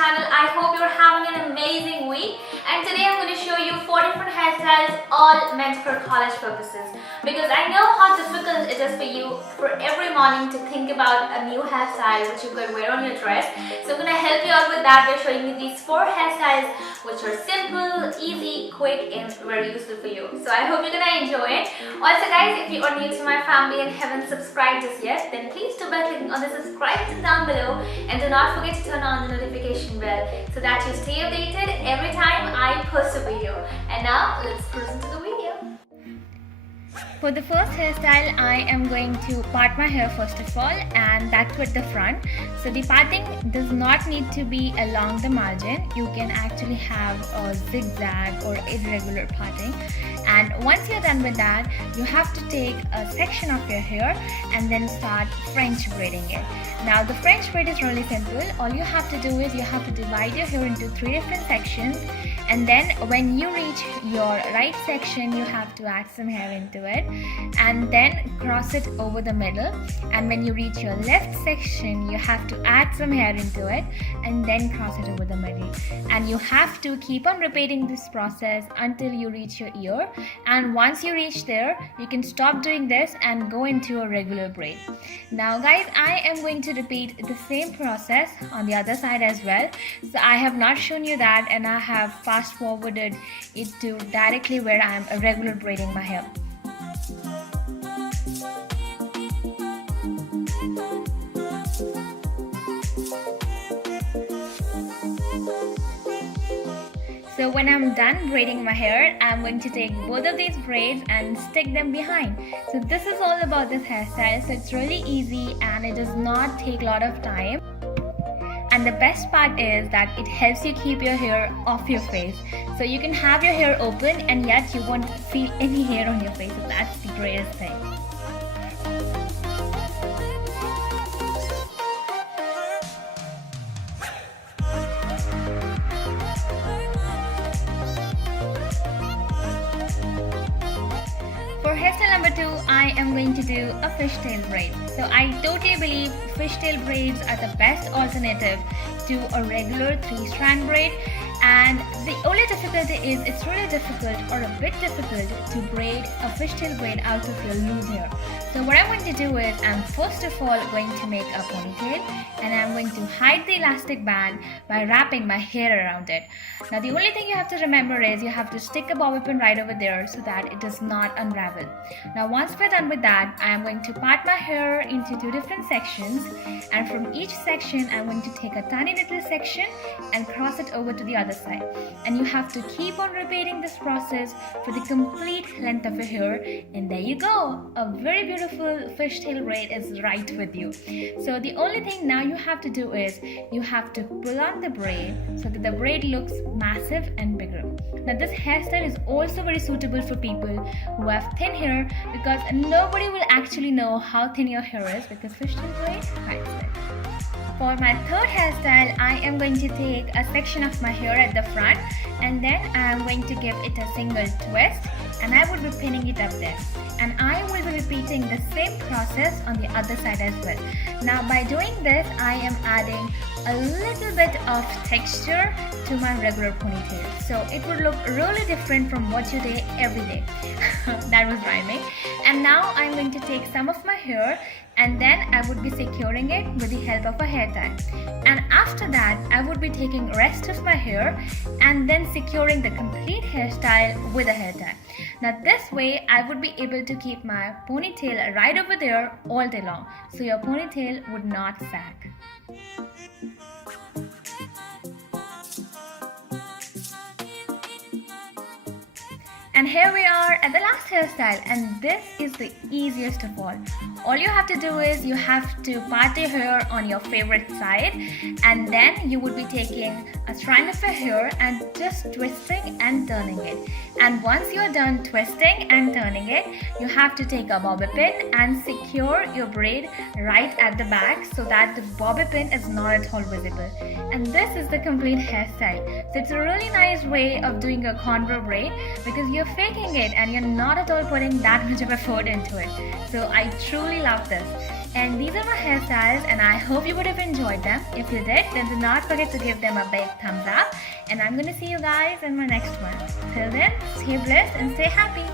channel. I hope you're having an amazing week, and today I'm going to show you 4 different hairstyles all meant for college purposes, because I know how difficult it is for you for every morning to think about a new hairstyle which you could wear on your dress. So I'm going to help you out with that by showing you these 4 hairstyles which are simple, easy, quick and very useful for you. So I hope you're going to enjoy it. Also guys, if you are new to my family and haven't subscribed just yet, then please do by clicking on the subscribe button down below, and do not forget to turn on the notification bell so that you stay updated every time I post a video. And now let's cruise into the video. For the first hairstyle, I am going to part my hair first of all, and that's with the front. So the parting does not need to be along the margin. You can actually have a zigzag or irregular parting. And once you're done with that, you have to take a section of your hair and then start French braiding it. Now the French braid is really simple. All you have to do is you have to divide your hair into 3 different sections, and then when you reach your right section, you have to add some hair into it and then cross it over the middle. And when you reach your left section, you have to add some hair into it and then cross it over the middle. And you have to keep on repeating this process until you reach your ear. And once you reach there, you can stop doing this and go into a regular braid. Now guys, I am going to repeat the same process on the other side as well. So I have not shown you that, and I have fast forwarded it to directly where I am regular braiding my hair. So when I'm done braiding my hair, I'm going to take both of these braids and stick them behind. So this is all about this hairstyle. So it's really easy and it does not take a lot of time. And the best part is that it helps you keep your hair off your face. So you can have your hair open and yet you won't feel any hair on your face. So that's the greatest thing. For hairstyle number 2, I am going to do a fishtail braid. So I totally believe fishtail braids are the best alternative to a regular 3-strand braid. And the only difficulty is it's really difficult or a bit difficult to braid a fishtail braid out of your loose hair. So what I'm going to do is I'm first of all going to make a ponytail, and I'm going to hide the elastic band by wrapping my hair around it. Now the only thing you have to remember is you have to stick a bobby pin right over there so that it does not unravel. Now once we're done with that, I am going to part my hair into 2 different sections, and from each section I'm going to take a tiny little section and cross it over to the other side. And you have to keep on repeating this process for the complete length of your hair, and there you go, a very beautiful fishtail braid is right with you. So the only thing now you have to do is you have to pull on the braid so that the braid looks massive and bigger. Now this hairstyle is also very suitable for people who have thin hair, because nobody will actually know how thin your hair is because fishtail braid hides it. For my third hairstyle, I am going to take a section of my hair at the front, and then I am going to give it a single twist, and I will be pinning it up there. And I will be repeating the same process on the other side as well. Now by doing this, I am adding a little bit of texture to my regular ponytail. So it would look really different from what you do every day. That was rhyming. And now I'm going to take some of my hair, and then I would be securing it with the help of a hair tie. And after that, I would be taking rest of my hair and then securing the complete hairstyle with a hair tie. Now this way, I would be able to keep my ponytail right over there all day long, so your ponytail would not sag. And here we are at the last hairstyle, and this is the easiest of all. All you have to do is you have to part your hair on your favorite side, and then you would be taking a strand of your hair and just twisting and turning it. And once you're done twisting and turning it, you have to take a bobby pin and secure your braid right at the back so that the bobby pin is not at all visible. And this is the complete hairstyle. So it's a really nice way of doing a cornrow braid because you're faking it and you're not at all putting that much of effort into it. So I truly love this. And these are my hairstyles, and I hope you would have enjoyed them. If you did, then do not forget to give them a big thumbs up. And I'm gonna see you guys in my next one. Till then, stay blessed and stay happy.